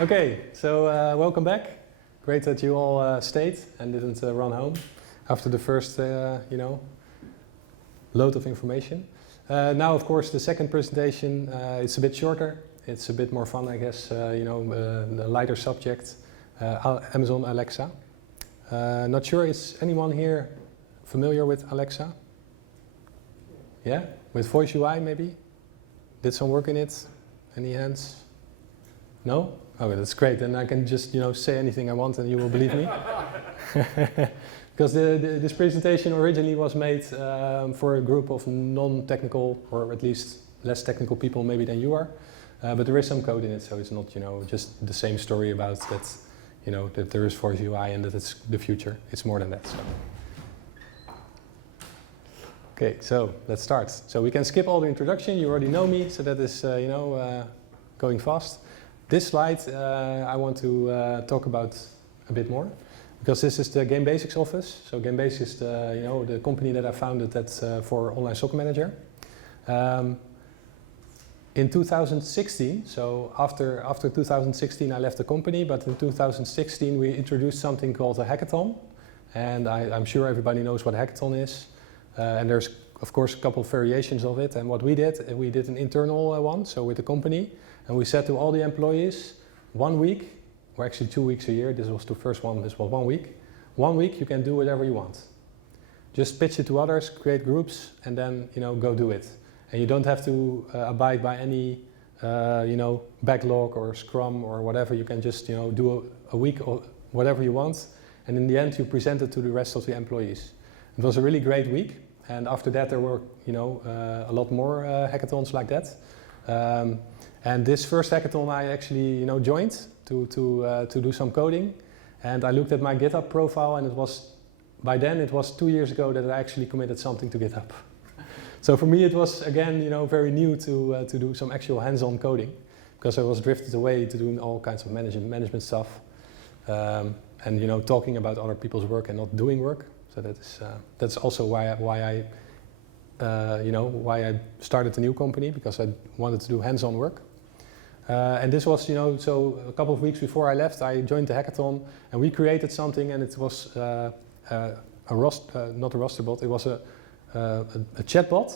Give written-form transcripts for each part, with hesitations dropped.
Okay, so welcome back. Great that you all stayed and didn't run home after the first, load of information. Now, of course, the second presentation, it's a bit shorter. It's a bit more fun, I guess, the lighter subject, Amazon Alexa. Not sure, is anyone here familiar with Alexa? Yeah? With Voice UI, maybe? Did some work in it? Any hands? No? Okay, that's great. Then I can just, say anything I want and you will believe me. Because this presentation originally was made for a group of non-technical, or at least less technical people maybe than you are. But there is some code in it, so it's not, just the same story about that, that there is Voice UI and that it's the future. It's more than that. So. Okay, so let's start. So we can skip all the introduction. You already know me, so that is, going fast. This slide I want to talk about a bit more, because this is the Game Basics office. So Game Basics is the, the company that I founded that's for Online Soccer Manager. In 2016, so after 2016 I left the company, but in 2016 we introduced something called a hackathon. And I'm sure everybody knows what a hackathon is. And there's of course a couple of variations of it. And what we did an internal one, so with the company. And we said to all the employees, 1 week, or actually 2 weeks a year, this was the first one, this was 1 week. 1 week you can do whatever you want. Just pitch it to others, create groups, and then go do it. And you don't have to abide by any backlog or Scrum or whatever. You can just do a week or whatever you want. And in the end you present it to the rest of the employees. It was a really great week. And after that there were a lot more hackathons like that. And this first hackathon I actually joined to do some coding, and I looked at my GitHub profile, and by then it was 2 years ago that I actually committed something to GitHub. So for me it was again very new to do some actual hands-on coding, because I was drifted away to doing all kinds of management stuff, and talking about other people's work and not doing work. So that's also why I started a new company, because I wanted to do hands-on work. And this was, so a couple of weeks before I left, I joined the hackathon, and we created something, and it was not a roster bot, it was a chatbot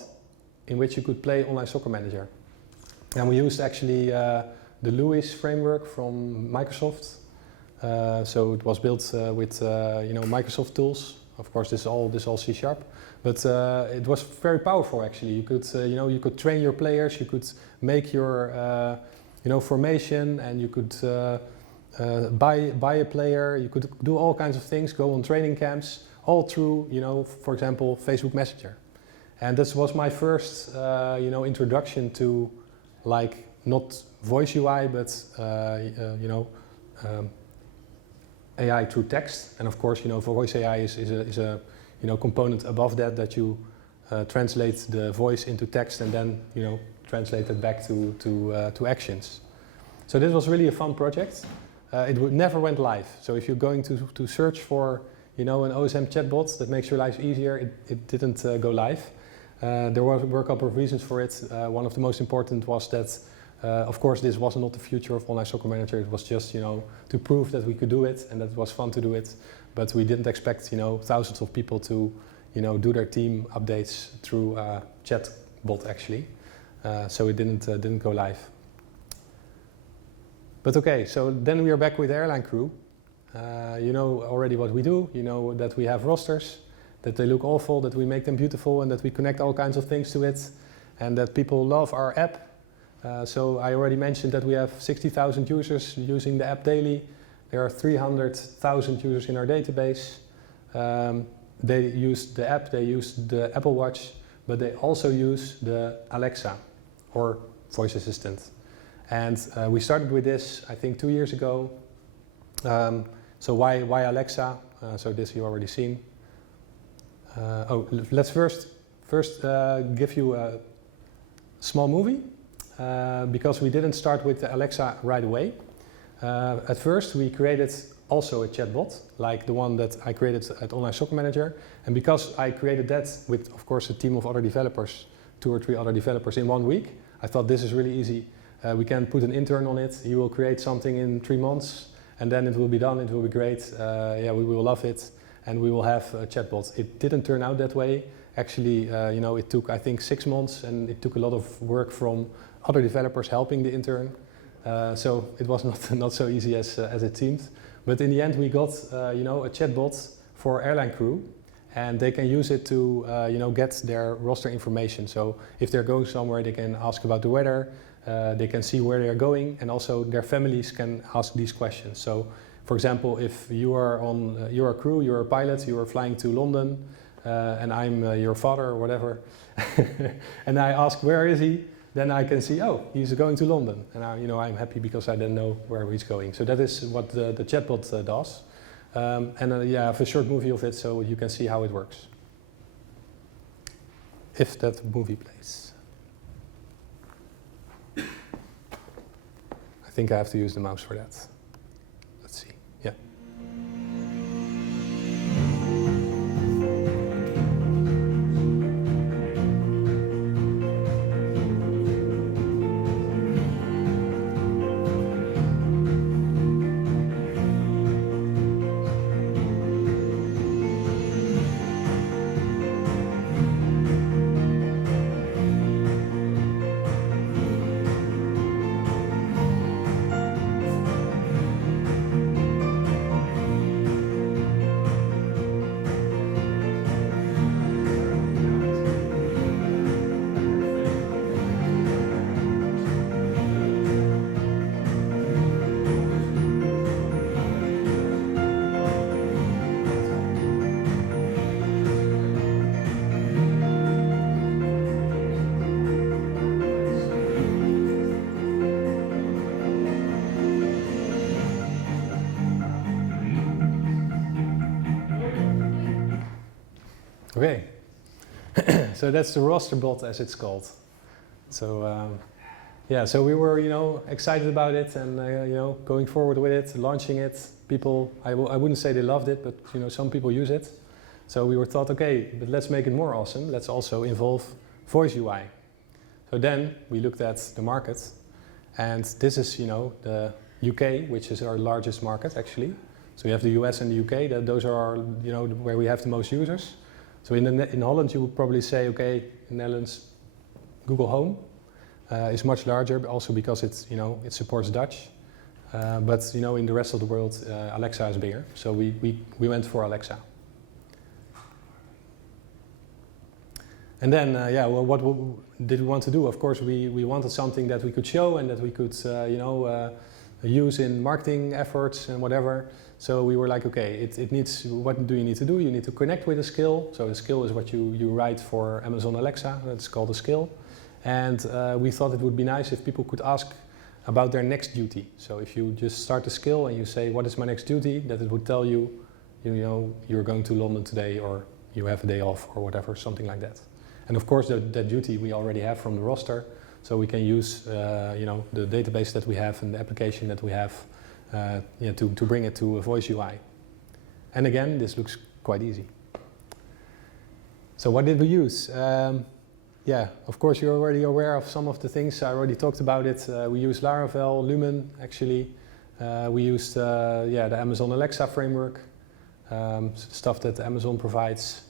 in which you could play Online Soccer Manager. And we used actually the Lewis framework from Microsoft. So it was built with Microsoft tools. Of course, this is all C#, but it was very powerful actually. You could you could train your players, you could make your formation, and you could buy a player. You could do all kinds of things, go on training camps, all through for example Facebook Messenger. And this was my first introduction to not voice UI, but AI through text. And of course voice AI is a component above that you translate the voice into text and then translate it back to actions. So this was really a fun project. It never went live. So if you're going to search for an OSM chatbot that makes your life easier, it didn't go live. There were a couple of reasons for it. One of the most important was that of course this was not the future of Online Soccer Manager. It was just to prove that we could do it and that it was fun to do it. But we didn't expect thousands of people to do their team updates through chatbot actually. So it didn't go live. But okay, so then we are back with Airline Crew. You know already what we do. You know that we have rosters, that they look awful, that we make them beautiful, and that we connect all kinds of things to it, and that people love our app. So I already mentioned that we have 60,000 users using the app daily. There are 300,000 users in our database. They use the app, they use the Apple Watch, but they also use the Alexa or voice assistant. And we started with this, I think, 2 years ago. So why Alexa? So this you already seen. Let's first give you a small movie, because we didn't start with the Alexa right away. At first we created also a chatbot, like the one that I created at Online Soccer Manager. And because I created that with, of course, a team of other developers, 2 or 3 other developers in 1 week, I thought this is really easy. We can put an intern on it. He will create something in 3 months, and then it will be done. It will be great. Yeah, we will love it, and we will have a chatbot. It didn't turn out that way. Actually, you know, it took, I think, 6 months, and it took a lot of work from other developers helping the intern. So it was not so easy as it seemed. But in the end, we got, you know, a chatbot for airline crew, and they can use it to, you know, get their roster information. So if they're going somewhere, they can ask about the weather. They can see where they're going, and also their families can ask these questions. So, for example, if you are on, you're a crew, you're a pilot, you are flying to London, and I'm your father or whatever, and I ask where is he, then I can see, oh, he's going to London, and you know, I'm happy because I then know where he's going. So that is what the chatbot does, and yeah, I have a short movie of it, so you can see how it works. If that movie plays. I think I have to use the mouse for that. Let's see. Yeah. Okay, so that's the roster bot, as it's called. So yeah, so we were, you know, excited about it, and you know, going forward with it, launching it. People, I wouldn't say they loved it, but you know, some people use it. So we were thought, okay, but let's make it more awesome. Let's also involve voice UI. So then we looked at the market, and this is, you know, the UK, which is our largest market actually. So you have the US and the UK. Those are our, you know, where we have the most users. So in Holland, you would probably say, okay, in Netherlands, Google Home is much larger, but also because it's, you know, it supports Dutch. But you know, in the rest of the world, Alexa is bigger. So we went for Alexa. And then, yeah, well, what did we want to do? Of course, we wanted something that we could show and that we could, you know, use in marketing efforts and whatever. So we were like, okay, it needs, what do you need to do? You need to connect with a skill. So a skill is what you write for Amazon Alexa. That's called a skill. And we thought it would be nice if people could ask about their next duty. So if you just start a skill and you say, what is my next duty? That it would tell you, you know, you're going to London today, or you have a day off, or whatever, something like that. And of course, that duty we already have from the roster. So we can use, you know, the database that we have and the application that we have, yeah, to bring it to a voice UI. And again, this looks quite easy. So what did we use? Yeah, of course you're already aware of some of the things. I already talked about it. We used Laravel, Lumen actually. We used yeah, the Amazon Alexa framework, stuff that Amazon provides.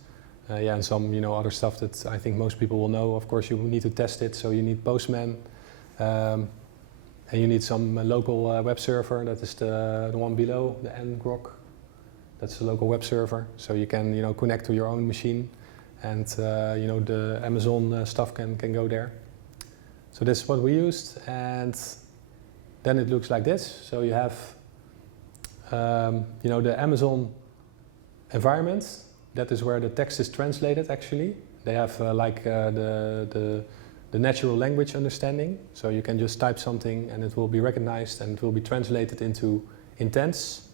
Yeah, and some, you know, other stuff that I think most people will know. Of course, you need to test it, so you need Postman. And you need some local web server. That is the one below, the ngrok. That's the local web server. So you can, you know, connect to your own machine, and you know, the Amazon stuff can go there. So this is what we used, and then it looks like this. So you have, you know, the Amazon environment. That is where the text is translated. Actually, they have like the natural language understanding. So you can just type something and it will be recognized and it will be translated into intents.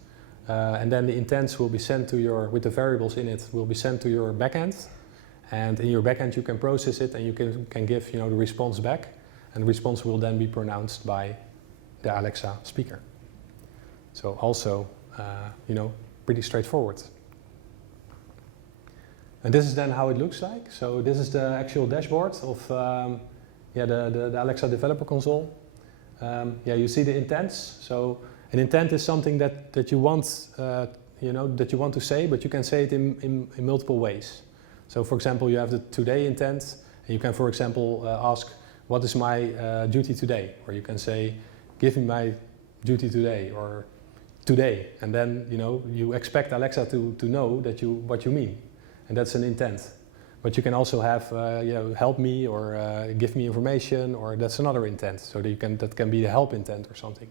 And then the intents will be sent to your, with the variables in it, will be sent to your backend. And in your backend you can process it and you can give, you know, the response back. And the response will then be pronounced by the Alexa speaker. So also, you know, pretty straightforward. And this is then how it looks like. So this is the actual dashboard of yeah, the Alexa developer console. yeah, you see the intents. So an intent is something that you want, that you want to say, but you can say it in multiple ways. So for example, you have the today intent, and you can, for example, ask, what is my duty today? Or you can say, give me my duty today, or today. And then, you expect Alexa to know what you mean. And that's an intent. But you can also have, help me, or give me information, or that's another intent. So that can be the help intent or something.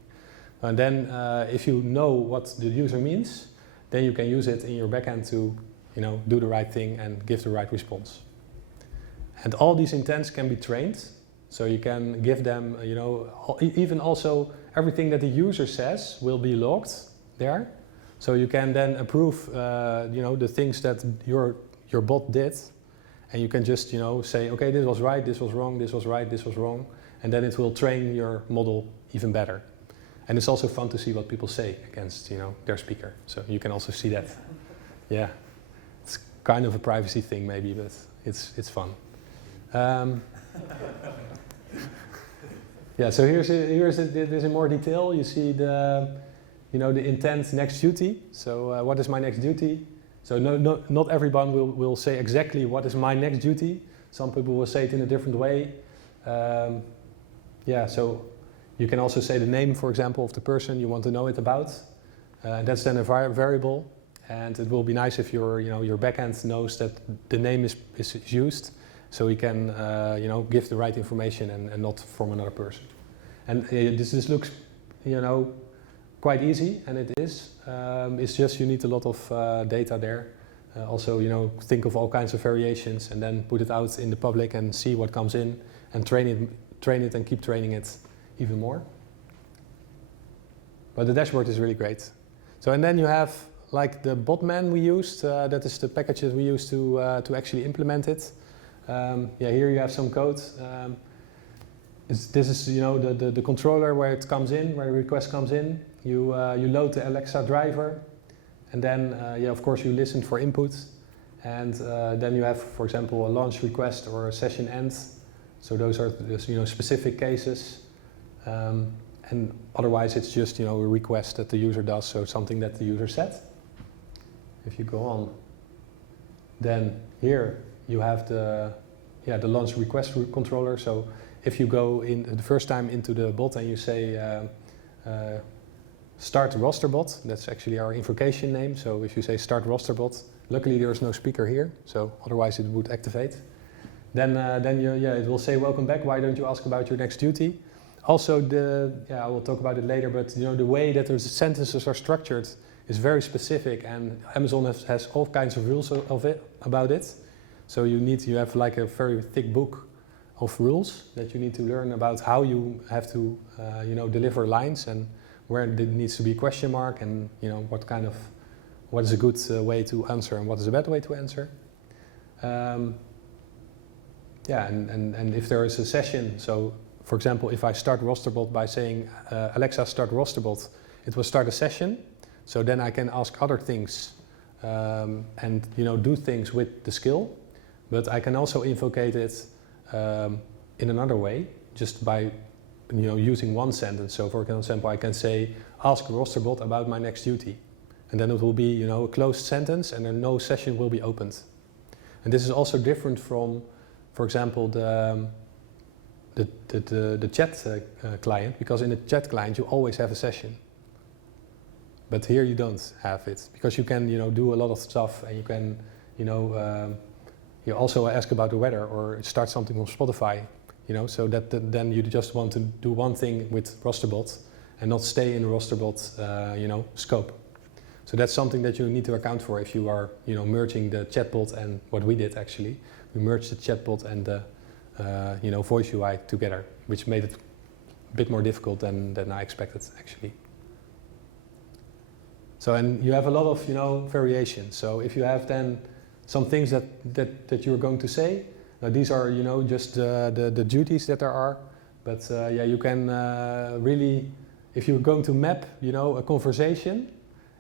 And then if you know what the user means, then you can use it in your backend to do the right thing and give the right response. And all these intents can be trained. So you can give them, even also everything that the user says will be logged there. So you can then approve, the things that your bot did. And you can just, say, okay, this was right, this was wrong, this was right, this was wrong. And then it will train your model even better. And it's also fun to see what people say against, their speaker. So you can also see that. Yeah, it's kind of a privacy thing maybe, but it's fun. Yeah, so here's this in more detail. You see the intent next duty. So what is my next duty? So not everyone will say exactly what is my next duty. Some people will say it in a different way. Yeah, so you can also say the name, for example, of the person you want to know it about. That's then a variable, and it will be nice if your backend knows that the name is used, so we can give the right information and not from another person. And this looks quite easy, and it is. It's just you need a lot of data there. Also, think of all kinds of variations and then put it out in the public and see what comes in and train it and keep training it even more. But the dashboard is really great. So and then you have like the botman we used. That is the packages we used to actually implement it. Yeah, here you have some code. This is the controller where it comes in, where the request comes in. You load the Alexa driver, and then of course you listen for input, and then you have, for example, a launch request or a session end. So those are specific cases, and otherwise it's just a request that the user does, so something that the user said. If you go on, then here you have the launch request controller. So if you go in the first time into the bot and you say start roster bot, that's actually our invocation name. So if you say start roster bot, luckily there is no speaker here, so otherwise it would activate. Then it will say welcome back. Why don't you ask about your next duty? Also I will talk about it later, but the way that the sentences are structured is very specific, and Amazon has all kinds of rules about it. So you have like a very thick book of rules that you need to learn about how you have to deliver lines, and where there needs to be a question mark, and what is a good way to answer and what is a bad way to answer. And if there is a session, so for example, if I start rosterbot by saying Alexa start rosterbot, it will start a session. So then I can ask other things and do things with the skill, but I can also invocate it in another way, just by using one sentence. So for example, I can say ask rosterbot about my next duty, and then it will be a closed sentence, and then no session will be opened. And this is also different from, for example, the chat client, because in the chat client you always have a session. But here you don't have it, because you can do a lot of stuff, and you can you also ask about the weather or start something on Spotify, so that then you just want to do one thing with rosterbot and not stay in the rosterbot scope. So that's something that you need to account for if you are merging the chatbot and what we did actually. We merged the chatbot and the voice UI together, which made it a bit more difficult than I expected actually. So, and you have a lot of variations. So if you have then some things that you're going to say, these are just the duties that there are. But you can really, if you're going to map a conversation,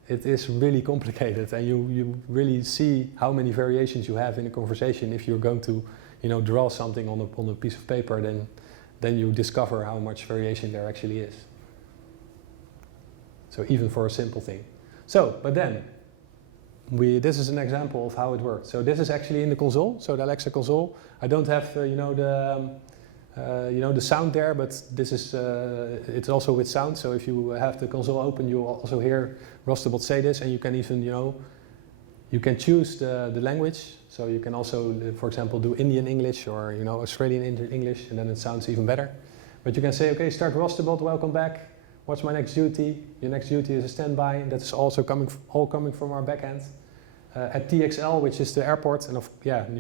it is really complicated, and you really see how many variations you have in a conversation. If you're going to draw something on a piece of paper, then then you discover how much variation there actually is. So even for a simple thing. So, but then, this is an example of how it works. So this is actually in the console, so the Alexa console. I don't have, the sound there, but this is, it's also with sound. So if you have the console open, you'll also hear Rostobot say this, and you can even, you can choose the language. So you can also, for example, do Indian English or, Australian English, and then it sounds even better. But you can say, okay, start Rostobot, welcome back. What's my next duty? Your next duty is a standby. That's also all coming from our backend. At TXL, which is the airport, and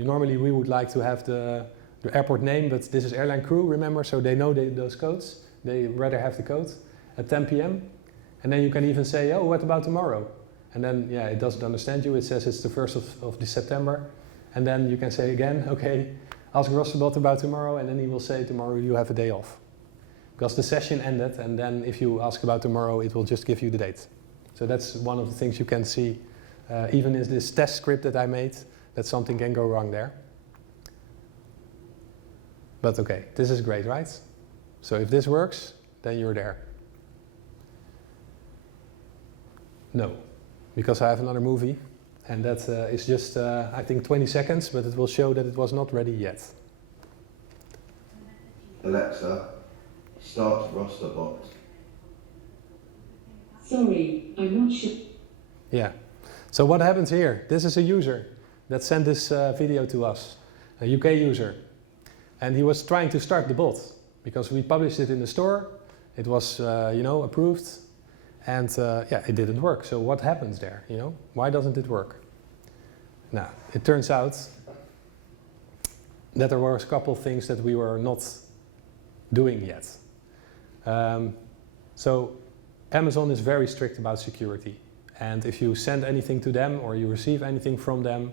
normally we would like to have the airport name, but this is airline crew, remember, so they know those codes. They rather have the code at 10 p.m. And then you can even say, oh, what about tomorrow? And then, it doesn't understand you. It says it's the 1st of September. And then you can say again, okay, ask Rostobot about tomorrow, and then he will say tomorrow you have a day off. Because the session ended, and then if you ask about tomorrow, it will just give you the date. So that's one of the things you can see, even in this test script that I made, that something can go wrong there. But okay, this is great, right? So if this works, then you're there. No, because I have another movie, and that is just, I think, 20 seconds, but it will show that it was not ready yet. Alexa, start Rostobot. Sorry, I'm not sure. Yeah. So what happens here? This is a user that sent this video to us, a UK user. And he was trying to start the bot because we published it in the store. It was, approved. And it didn't work. So what happens there? Why doesn't it work? Now, it turns out that there were a couple of things that we were not doing yet. So Amazon is very strict about security. And if you send anything to them or you receive anything from them,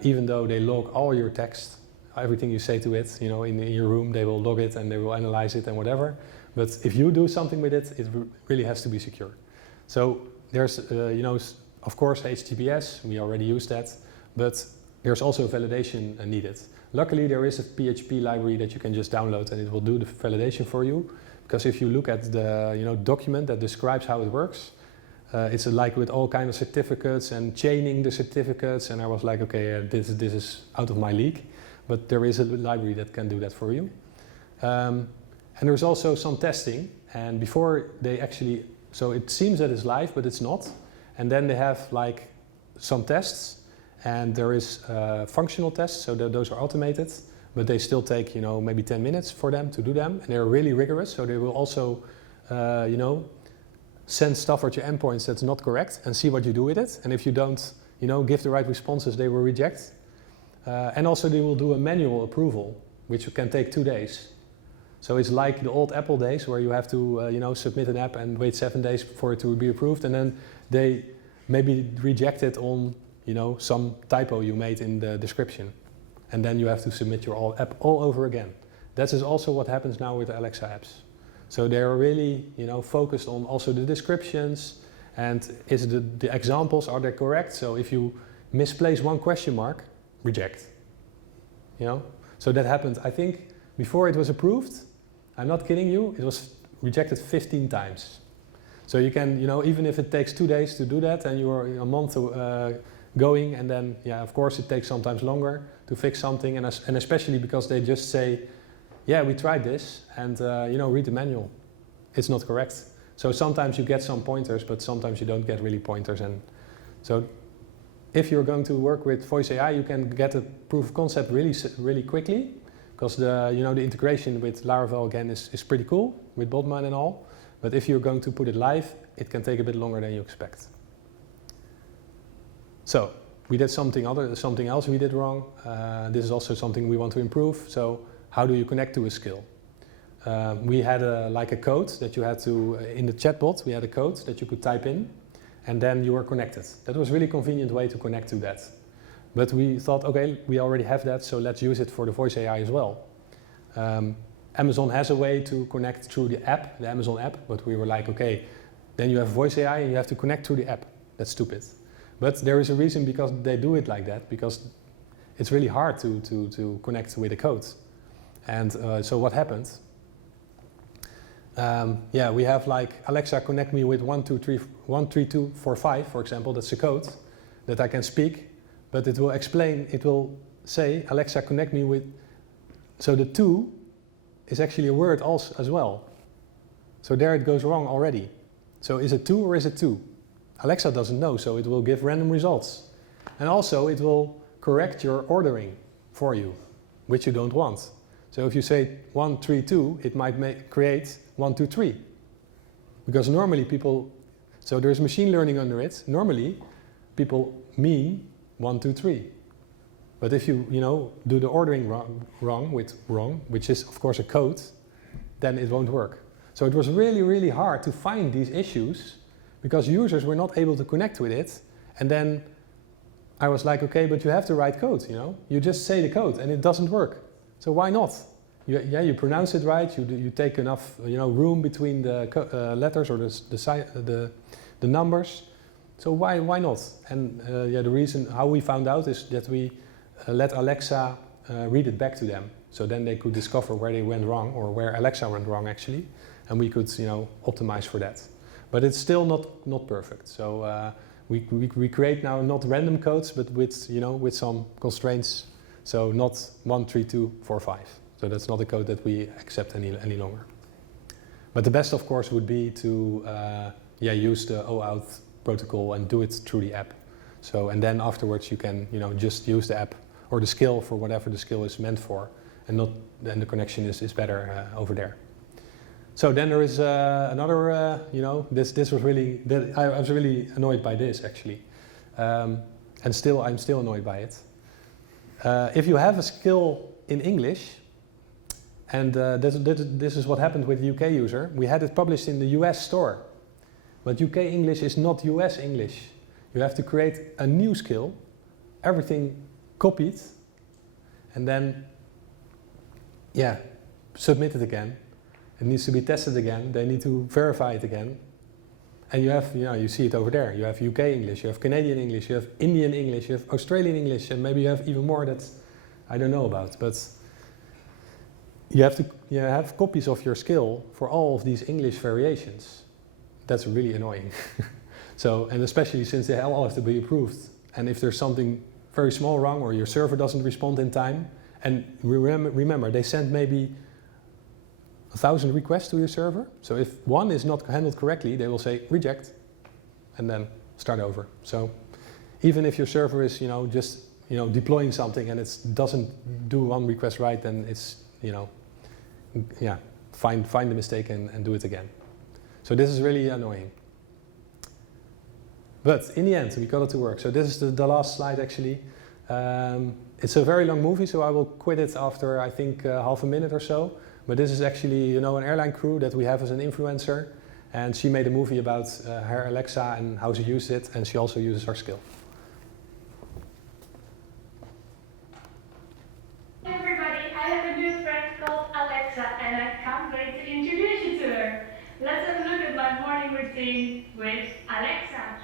even though they log all your text, everything you say to it, in your room, they will log it and they will analyze it and whatever. But if you do something with it, it really has to be secure. So there's, of course, HTTPS, we already use that, but there's also validation needed. Luckily, there is a PHP library that you can just download and it will do the validation for you. Because if you look at the document that describes how it works, it's like with all kinds of certificates and chaining the certificates, and I was like, okay, this is out of my league. But there is a library that can do that for you. And there's also some testing, and before they actually, so it seems that it's live, but it's not. And then they have like some tests, and there is functional tests, so those are automated, but they still take, maybe 10 minutes for them to do them, and they're really rigorous, so they will also, send stuff at your endpoints that's not correct and see what you do with it. And if you don't, give the right responses, they will reject. And also they will do a manual approval, which can take 2 days. So it's like the old Apple days where you have to, submit an app and wait 7 days for it to be approved, and then they maybe reject it on, some typo you made in the description, and then you have to submit your app all over again. That is also what happens now with the Alexa apps. So they're really, focused on also the descriptions, and is the examples, are they correct? So if you misplace one question mark, reject. So that happened. I think before it was approved, I'm not kidding you, it was rejected 15 times. So you can, even if it takes 2 days to do that and you're a month going, and then, of course it takes sometimes longer to fix something, and especially because they just say, yeah, we tried this, and read the manual. It's not correct. So sometimes you get some pointers, but sometimes you don't get really pointers. And so if you're going to work with Voice AI, you can get a proof of concept really quickly, because the integration with Laravel again is pretty cool with Botman and all. But if you're going to put it live, it can take a bit longer than you expect. So we did something else we did wrong. This is also something we want to improve. So how do you connect to a skill? We had a code that you had to, in the chatbot, we had a code that you could type in, and then you were connected. That was a really convenient way to connect to that. But we thought, okay, we already have that, so let's use it for the Voice AI as well. Amazon has a way to connect through the app, the Amazon app, but we were like, okay, then you have Voice AI and you have to connect through the app. That's stupid. But there is a reason because they do it like that, because it's really hard to connect with the code. And so what happened? yeah, we have like Alexa connect me with 13245, for example. That's a code that I can speak, but it will explain, it will say Alexa connect me with, so the 2 is actually a word also as well. So there it goes wrong already. So is it 2 or is it 2? Alexa doesn't know, so it will give random results. And also it will correct your ordering for you, which you don't want. So if you say 132, it might create 123. Because normally people, so there's machine learning under it, normally people mean 123. But if you do the ordering wrong, which is of course a code, then it won't work. So it was really, really hard to find these issues because users were not able to connect with it. And then I was like, okay, but you have to write code, You just say the code and it doesn't work. So why not? You pronounce it right, you take enough room between the letters or the numbers. So why not? And the reason how we found out is that we let Alexa read it back to them. So then they could discover where they went wrong or where Alexa went wrong actually. And we could optimize for that. But it's still not perfect. So we create now not random codes, but with some constraints. So not 13245. So that's not a code that we accept any longer. But the best, of course, would be to use the OAuth protocol and do it through the app. So and then afterwards you can just use the app or the skill for whatever the skill is meant for, and then the connection is better over there. So then there is another, this was really, I was really annoyed by this actually, and I'm still annoyed by it. If you have a skill in English, and this is what happened with the UK user, we had it published in the US store, but UK English is not US English. You have to create a new skill, everything copied, and then, submit it again. It needs to be tested again. They need to verify it again. And you have, you see it over there. You have UK English, you have Canadian English, you have Indian English, you have Australian English, and maybe you have even more that I don't know about. But you have to have copies of your skill for all of these English variations. That's really annoying. So, and especially since they all have to be approved. And if there's something very small wrong or your server doesn't respond in time, and remember, they send maybe 1,000 requests to your server. So if one is not handled correctly, they will say reject and then start over. So even if your server is, just, deploying something and it doesn't do one request right, then it's, find the mistake and do it again. So this is really annoying. But in the end, we got it to work. So this is the last slide actually. It's a very long movie, so I will quit it after I think half a minute or so. But this is actually, an airline crew that we have as an influencer, and she made a movie about her Alexa and how she used it, and she also uses our skill. Hey everybody, I have a new friend called Alexa, and I can't wait to introduce you to her. Let's have a look at my morning routine with Alexa.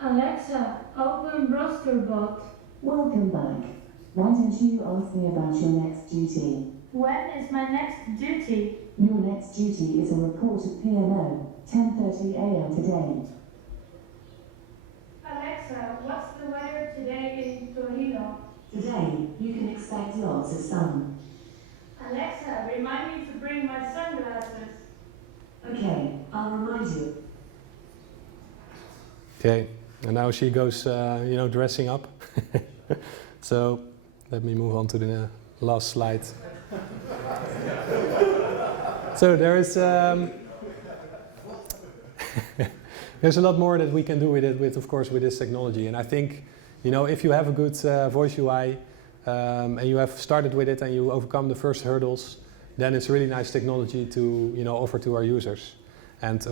Alexa, open RosterBot. Welcome back. Why don't you ask me about your next duty? When is my next duty? Your next duty is a report at PMO, 10:30 a.m. today. Alexa, what's the weather today in Torino? Today, you can expect lots of sun. Alexa, remind me to bring my sunglasses. Okay, I'll remind you. Okay, and now she goes, dressing up. So let me move on to the last slide. So there is, there's a lot more that we can do with it, of course, with this technology. And I think, if you have a good voice UI and you have started with it and you overcome the first hurdles, then it's really nice technology to, offer to our users. And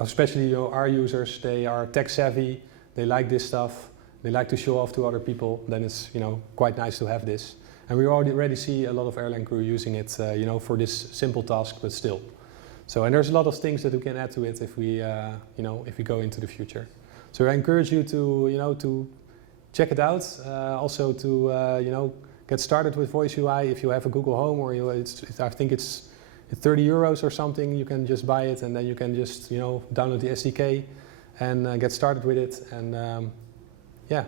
especially our users, they are tech savvy, they like this stuff, they like to show off to other people, then it's quite nice to have this. And we already see a lot of airline crew using it for this simple task, but still. So, and there's a lot of things that we can add to it if we, if we go into the future. So I encourage you to, to check it out. Also to, get started with Voice UI. If you have a Google Home, or I think it's 30 euros or something, you can just buy it, and then you can just, download the SDK and get started with it. And yeah,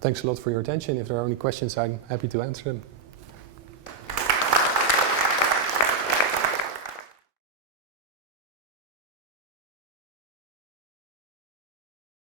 thanks a lot for your attention. If there are any questions, I'm happy to answer them.